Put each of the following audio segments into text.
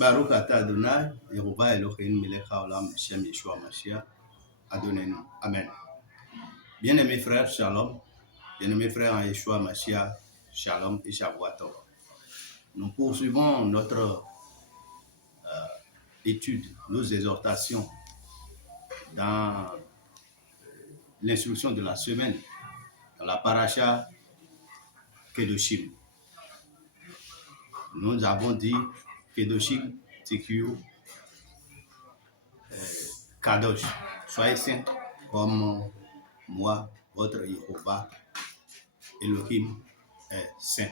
Baruch Ata Adonai, Yehovah Elohim Melech Haolam, Shem Yeshua Mashiach, Adonai. Amen. Bien-aimés frères, Shalom. Bien-aimés frères en Yeshua Mashiach, Shalom et Shavuot. Nous poursuivons notre étude, nos exhortations dans l'instruction de la semaine, dans la paracha Kedoshim. Nous avons dit Kedoshim, Tikiou, Kadosh. Soyez saints comme moi, votre Yehovah, Elohim est saint.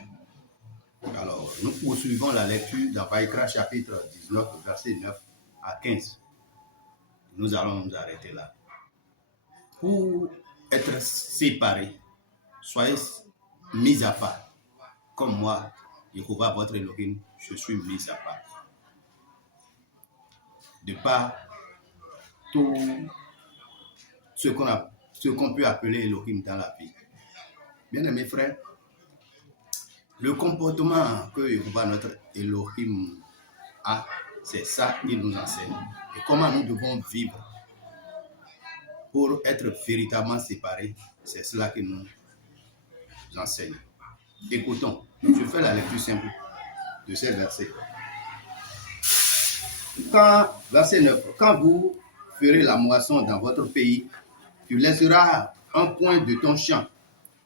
Alors, nous poursuivons la lecture dans Vaïkra chapitre 19, verset 9 à 15. Nous allons nous arrêter là. Pour être séparés, soyez mis à part. Comme moi, Yehovah, votre Elohim, je suis mis à part. De par tout ce qu'on peut appeler Elohim dans la vie. Bien aimés frères, le comportement que Yehovah, notre Elohim, a, c'est ça qu'il nous enseigne. Et comment nous devons vivre pour être véritablement séparés, c'est cela qu'il nous enseigne. Écoutons, je fais la lecture simple de ces versets. Verset 9, quand vous ferez la moisson dans votre pays, tu laisseras un coin de ton champ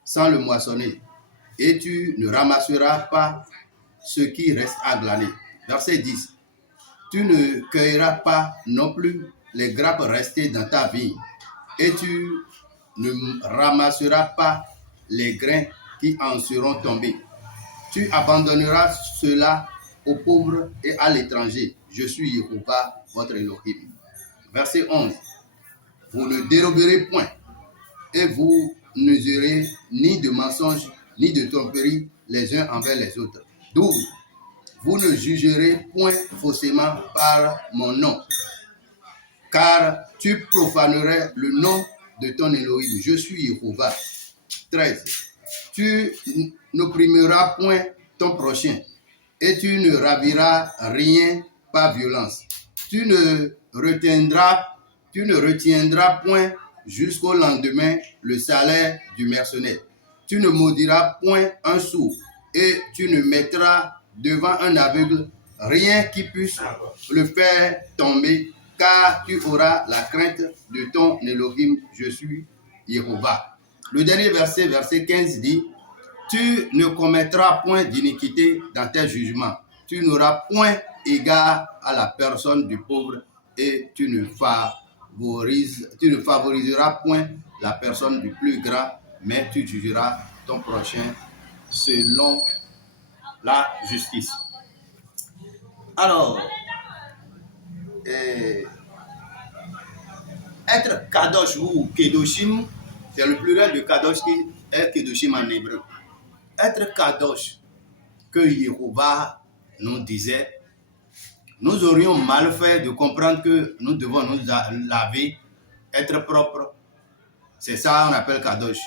sans le moissonner, et tu ne ramasseras pas ce qui reste à glaner. Verset 10. Tu ne cueilleras pas non plus les grappes restées dans ta vigne, et tu ne ramasseras pas les grains qui en seront tombés. Tu abandonneras cela aux pauvres et à l'étranger. Je suis Yehovah, votre Elohim. Verset 11. Vous ne déroberez point, et vous n'userez ni de mensonges, ni de tromperie les uns envers les autres. 12. Vous ne jugerez point faussement par mon nom, car tu profanerais le nom de ton Elohim. Je suis Yehovah. 13. Tu n'opprimeras point ton prochain, et tu ne raviras rien par violence. Tu ne retiendras point jusqu'au lendemain le salaire du mercenaire. Tu ne maudiras point un sourd, et tu ne mettras devant un aveugle rien qui puisse le faire tomber, car tu auras la crainte de ton Elohim. Je suis Yehovah. Le dernier verset, verset 15 dit, tu ne commettras point d'iniquité dans tes jugements. Tu n'auras point égard à la personne du pauvre, et tu ne favoriseras point la personne du plus grand, mais tu jugeras ton prochain selon la justice. Alors, être Kadosh ou Kedoshim, c'est le pluriel de Kadosh qui est Kedoshim en hébreu. Être Kadosh, que Yehovah nous disait, nous aurions mal fait de comprendre que nous devons nous laver, être propre. C'est ça qu'on appelle Kadosh.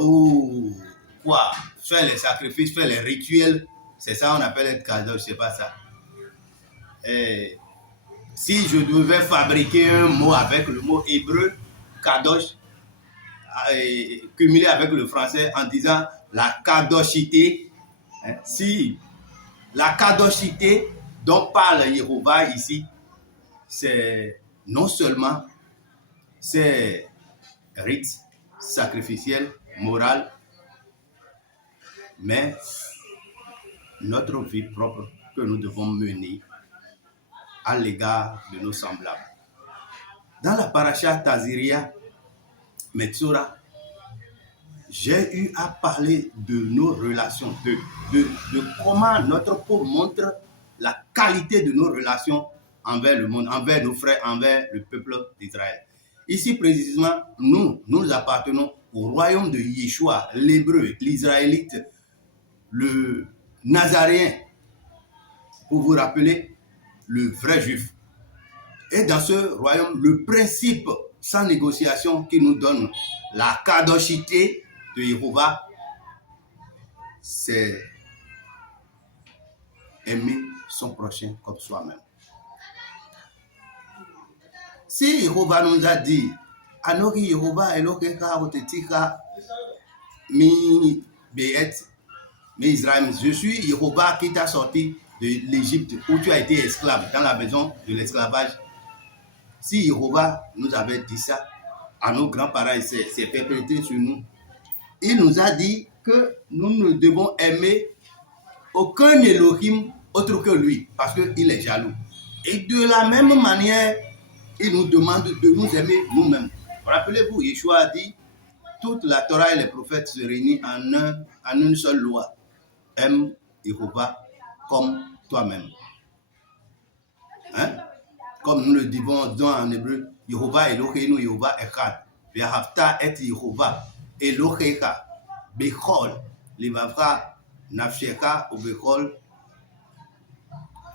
Ou quoi, faire les sacrifices, faire les rituels, c'est ça qu'on appelle être Kadosh, c'est pas ça. Et si je devais fabriquer un mot avec le mot hébreu, Kadosh, cumulé avec le français en disant la kadoshité, si la kadoshité dont parle Yehovah ici, c'est non seulement ces rites sacrificiels, moraux, mais notre vie propre que nous devons mener à l'égard de nos semblables. Dans la paracha Taziria Metzora, j'ai eu à parler de nos relations, de comment notre peau montre la qualité de nos relations envers le monde, envers nos frères, envers le peuple d'Israël. Ici précisément, nous appartenons au royaume de Yeshua, l'hébreu, l'israélite, le nazaréen, pour vous rappeler, le vrai juif. Et dans ce royaume, le principe sans négociation qui nous donne la kadoshité de Yehovah, c'est aimer son prochain comme soi-même. Si Jéhovah nous a dit, Anoki Jéhovah Elokeka Otetika mi Beet, mi Israël, je suis Jéhovah qui t'a sorti de l'Égypte où tu as été esclave, dans la maison de l'esclavage. Si Jéhovah nous avait dit ça, à nos grands-parents, c'est perpétué sur nous. Il nous a dit que nous ne devons aimer aucun Elohim autre que lui, parce qu'il est jaloux. Et de la même manière, il nous demande de nous aimer nous-mêmes. Rappelez-vous, Yeshua a dit, toute la Torah et les prophètes se réunissent en une seule loi. Aime Jéhovah comme toi-même. Hein? Comme nous le disons en hébreu, Yehovah Eloheinu Yehovah Echad. Ve'ahavta et Yehovah Elohecha bechol livavcha nafshecha ubechol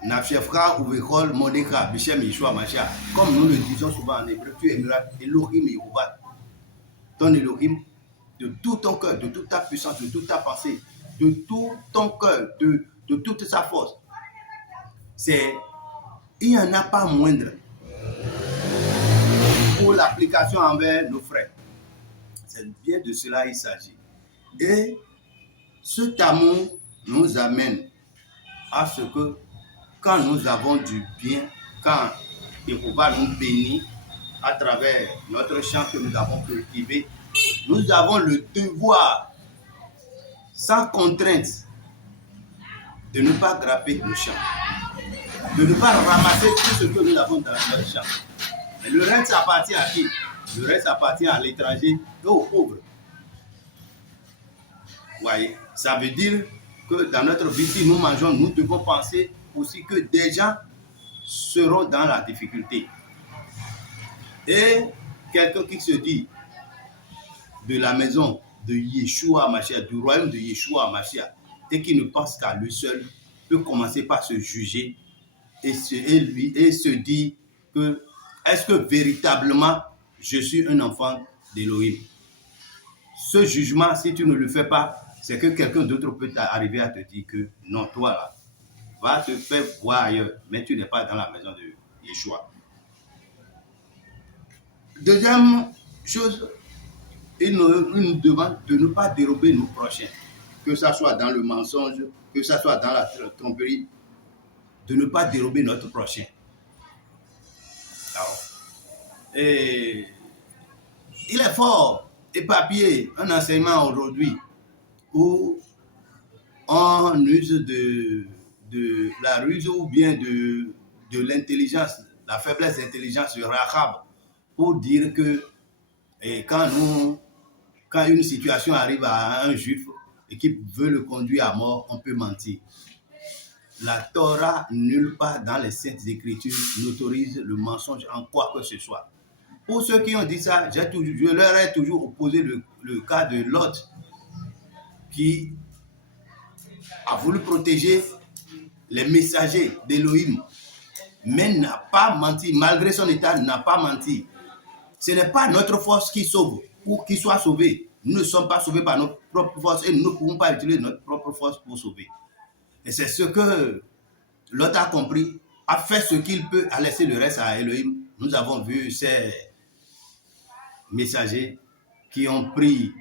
nafshefcha ubechol modecha b'shem Yeshua Mashiach. Comme nous le disons souvent en hébreu, tu aimeras Elohim Yehovah, ton Elohim, de tout ton cœur, de toute ta puissance, de toute ta pensée, de tout ton cœur, de toute sa force. Il n'y en a pas moindre pour l'application envers nos frères. C'est bien de cela qu'il s'agit. Et cet amour nous amène à ce que quand nous avons du bien, quand Jéhovah nous bénit à travers notre champ que nous avons cultivé, nous avons le devoir, sans contrainte, de ne pas grapper nos champs, de ne pas ramasser tout ce que nous avons dans notre champ. Mais le reste appartient à qui? Le reste appartient à l'étranger et aux pauvres. Voyez, ça veut dire que dans notre vie, si nous mangeons, nous devons penser aussi que des gens seront dans la difficulté. Et quelqu'un qui se dit de la maison de Yeshua Mashiach, du royaume de Yeshua Mashiach, et qui ne pense qu'à lui seul, peut commencer par se juger et se dire que est-ce que véritablement je suis un enfant d'Élohim? Ce jugement, si tu ne le fais pas, c'est que quelqu'un d'autre peut arriver à te dire que non, toi là, va te faire voir ailleurs, mais tu n'es pas dans la maison de Yeshua. Deuxième chose, il nous demande de ne pas dérober nos prochains, que ce soit dans le mensonge, que ce soit dans la tromperie, de ne pas dérober notre prochain. Alors, et il est fort éparpillé un enseignement aujourd'hui où on use de la ruse ou bien de l'intelligence, la faiblesse d'intelligence de Rahab pour dire que quand une situation arrive à un juif et qui veut le conduire à mort, on peut mentir. La Torah, nulle part dans les Saintes Écritures, n'autorise le mensonge en quoi que ce soit. Pour ceux qui ont dit ça, je leur ai toujours opposé le cas de Lot, qui a voulu protéger les messagers d'Élohim, mais n'a pas menti, malgré son état, n'a pas menti. Ce n'est pas notre force qui sauve, ou qui soit sauvée. Nous ne sommes pas sauvés par notre propre force et nous ne pouvons pas utiliser notre propre force pour sauver. Et c'est ce que Lot a compris, a fait ce qu'il peut, a laissé le reste à Elohim. Nous avons vu ces messagers qui ont pris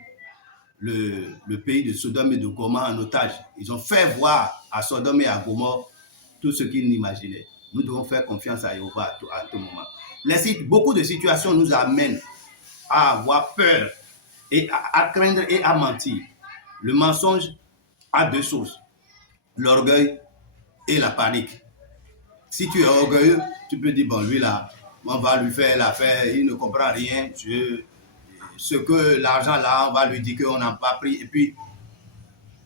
le pays de Sodome et de Gomorrhe en otage. Ils ont fait voir à Sodome et à Gomorrhe tout ce qu'ils n'imaginaient. Nous devons faire confiance à Jéhovah à tout moment. Beaucoup de situations nous amènent à avoir peur et à craindre et à mentir. Le mensonge a deux sources, l'orgueil et la panique. Si tu es orgueilleux, tu peux dire, bon, lui là, on va lui faire l'affaire, il ne comprend rien. Ce que l'argent là, on va lui dire qu'on n'a pas pris. Et puis,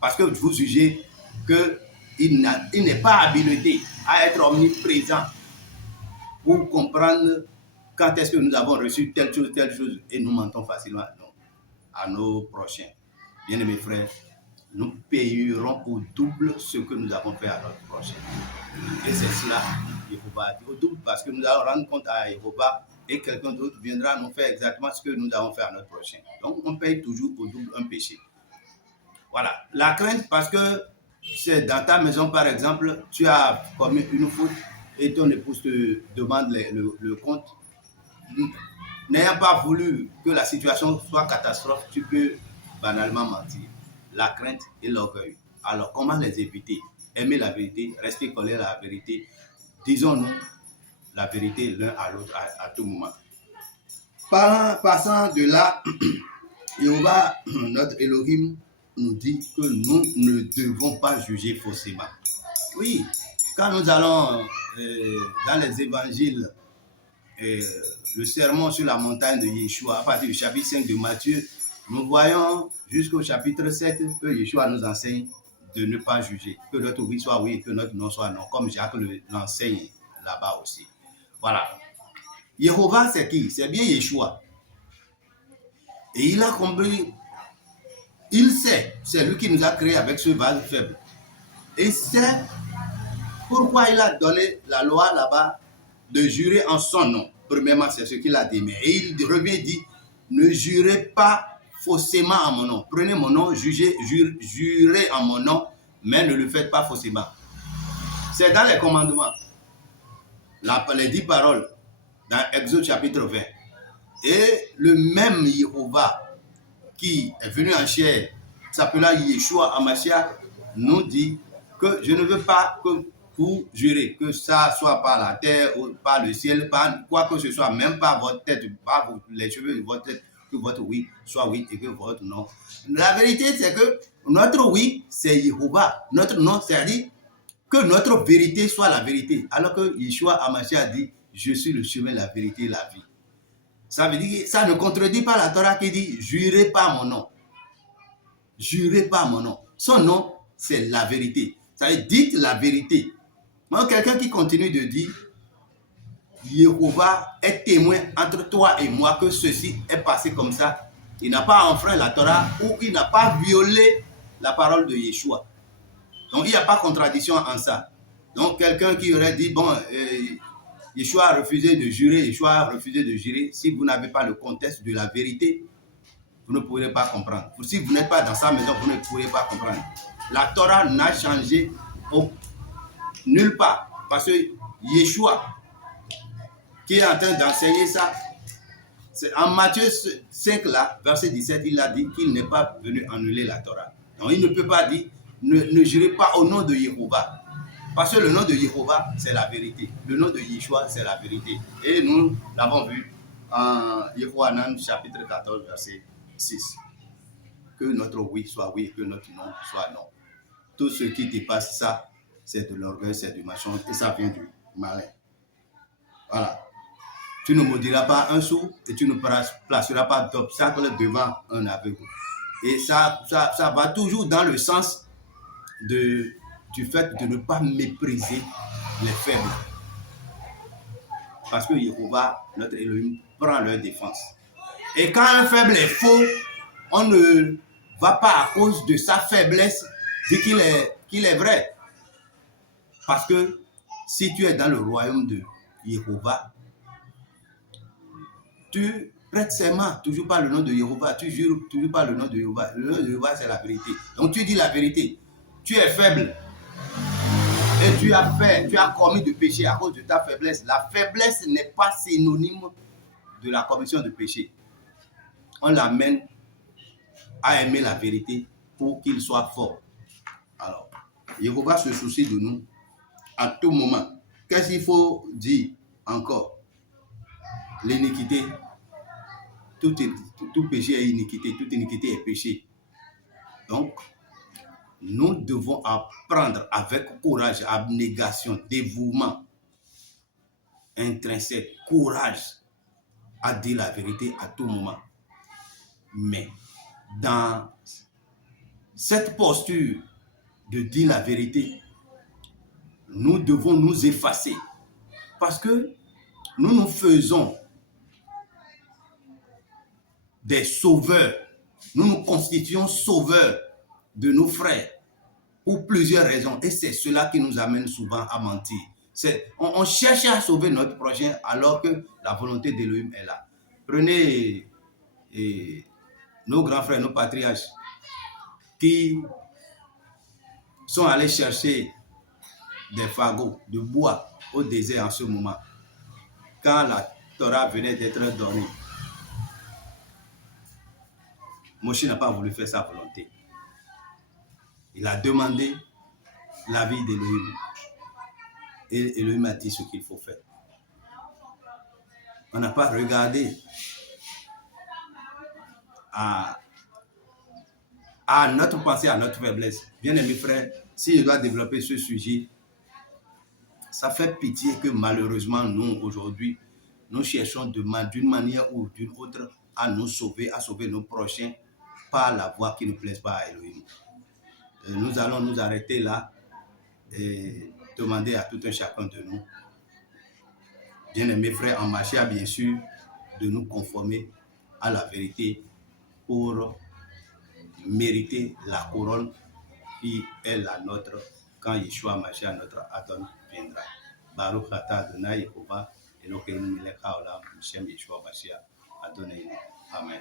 parce que vous jugez qu'il n'est pas habilité à être omniprésent pour comprendre quand est-ce que nous avons reçu telle chose, et nous mentons facilement à nos prochains. Bien-aimés frères, nous payerons au double ce que nous avons fait à notre prochain. Et c'est cela, Jéhovah dit au double, parce que nous allons rendre compte à Jéhovah et quelqu'un d'autre viendra nous faire exactement ce que nous avons fait à notre prochain. Donc, on paye toujours au double un péché. Voilà. La crainte, parce que c'est dans ta maison par exemple, tu as commis une faute et ton épouse te demande le compte, n'ayant pas voulu que la situation soit catastrophe, tu peux banalement mentir. La crainte et l'orgueil. Alors, comment les éviter? Aimer la vérité, rester collé à la vérité. Disons-nous la vérité l'un à l'autre à tout moment. Passant de là, Jéhovah, notre Elohim, nous dit que nous ne devons pas juger faussement. Oui, quand nous allons dans les évangiles, le sermon sur la montagne de Yeshua, à partir du chapitre 5 de Matthieu, nous voyons jusqu'au chapitre 7 que Yeshua nous enseigne de ne pas juger, que notre oui soit oui et que notre non soit non, comme Jacques l'enseigne là-bas aussi. Voilà. Jéhovah, c'est qui? C'est bien Yeshua. Et il a compris, il sait, c'est lui qui nous a créés avec ce vase faible. Et c'est pourquoi il a donné la loi là-bas de jurer en son nom. Premièrement, c'est ce qu'il a dit. Mais il revient et dit, ne jurez pas faussement en mon nom. Prenez mon nom, jurez en mon nom, mais ne le faites pas faussement. C'est dans les commandements, les 10 paroles, dans Exode chapitre 20. Et le même Jéhovah qui est venu en chair, s'appelant Yeshua Hamashiach, nous dit que je ne veux pas que vous jurez, que ça soit par la terre, ou par le ciel, par quoi que ce soit, même pas votre tête, pas les cheveux de votre tête, que votre oui soit oui et que votre non. La vérité, c'est que notre oui, c'est Jéhovah. Notre non, c'est-à-dire que notre vérité soit la vérité. Alors que Yeshua Hamashiach dit, je suis le chemin, la vérité et la vie. Ça veut dire que ça ne contredit pas la Torah qui dit, jurez pas mon nom. Jurez pas mon nom. Son nom, c'est la vérité. Ça veut dire, dites la vérité. Moi, quelqu'un qui continue de dire, Jéhovah est témoin entre toi et moi que ceci est passé comme ça, il n'a pas enfreint la Torah ou il n'a pas violé la parole de Yeshua. Donc, il n'y a pas contradiction en ça. Donc, quelqu'un qui aurait dit, bon, Yeshua a refusé de jurer, Yeshua a refusé de jurer, si vous n'avez pas le contexte de la vérité, vous ne pourrez pas comprendre. Si vous n'êtes pas dans sa maison, vous ne pourrez pas comprendre. La Torah n'a changé nulle part. Parce que Yeshua, qui est en train d'enseigner ça, en Matthieu 5, là, verset 17, il a dit qu'il n'est pas venu annuler la Torah. Donc il ne peut pas dire, ne jurez pas au nom de Jéhovah. Parce que le nom de Jéhovah, c'est la vérité. Le nom de Yeshua, c'est la vérité. Et nous l'avons vu en Yehohanan chapitre 14, verset 6. Que notre oui soit oui et que notre non soit non. Tout ce qui dépasse ça, c'est de l'orgueil, c'est du machin et ça vient du malin. Voilà. Tu ne maudiras pas un sou et tu ne placeras pas d'obstacle devant un aveugle. Et ça va toujours dans le sens du fait de ne pas mépriser les faibles. Parce que Jéhovah, notre Elohim, prend leur défense. Et quand un faible est faux, on ne va pas à cause de sa faiblesse dire qu'il est vrai. Parce que si tu es dans le royaume de Jéhovah, tu prêtes serment, toujours pas le nom de Jéhovah, tu jures toujours pas le nom de Jéhovah. Le nom de Jéhovah, c'est la vérité. Donc tu dis la vérité. Tu es faible et tu as commis de péché à cause de ta faiblesse. La faiblesse n'est pas synonyme de la commission de péché. On l'amène à aimer la vérité pour qu'il soit fort. Alors, Jéhovah se soucie de nous à tout moment. Qu'est-ce qu'il faut dire encore? L'iniquité, tout péché est iniquité, toute iniquité est péché. Donc, nous devons apprendre avec courage, abnégation, dévouement intrinsèque, courage à dire la vérité à tout moment. Mais dans cette posture de dire la vérité, nous devons nous effacer parce que nous faisons des sauveurs. Nous nous constituons sauveurs de nos frères pour plusieurs raisons. Et c'est cela qui nous amène souvent à mentir. On cherche à sauver notre prochain alors que la volonté d'Elohim est là. Prenez nos grands frères, nos patriarches qui sont allés chercher des fagots de bois au désert en ce moment, quand la Torah venait d'être donnée. Moïse n'a pas voulu faire sa volonté. Il a demandé l'avis d'Élohim. Et Élohim a dit ce qu'il faut faire. On n'a pas regardé à notre pensée, à notre faiblesse. Bien aimé frère, si je dois développer ce sujet, ça fait pitié que malheureusement, nous, aujourd'hui, nous cherchons d'une manière ou d'une autre à nous sauver, à sauver nos prochains par la voie qui ne plaise pas à Elohim. Nous allons nous arrêter là et demander à tout un chacun de nous, bien aimés frères en Machia, bien sûr, de nous conformer à la vérité pour mériter la couronne qui est la nôtre quand Yeshua Machia, notre Adon, viendra. Baruch Ata Adonai Yehovah Elokeinu Melech Haolam, Shem Yeshua Machia, Adonai. Amen.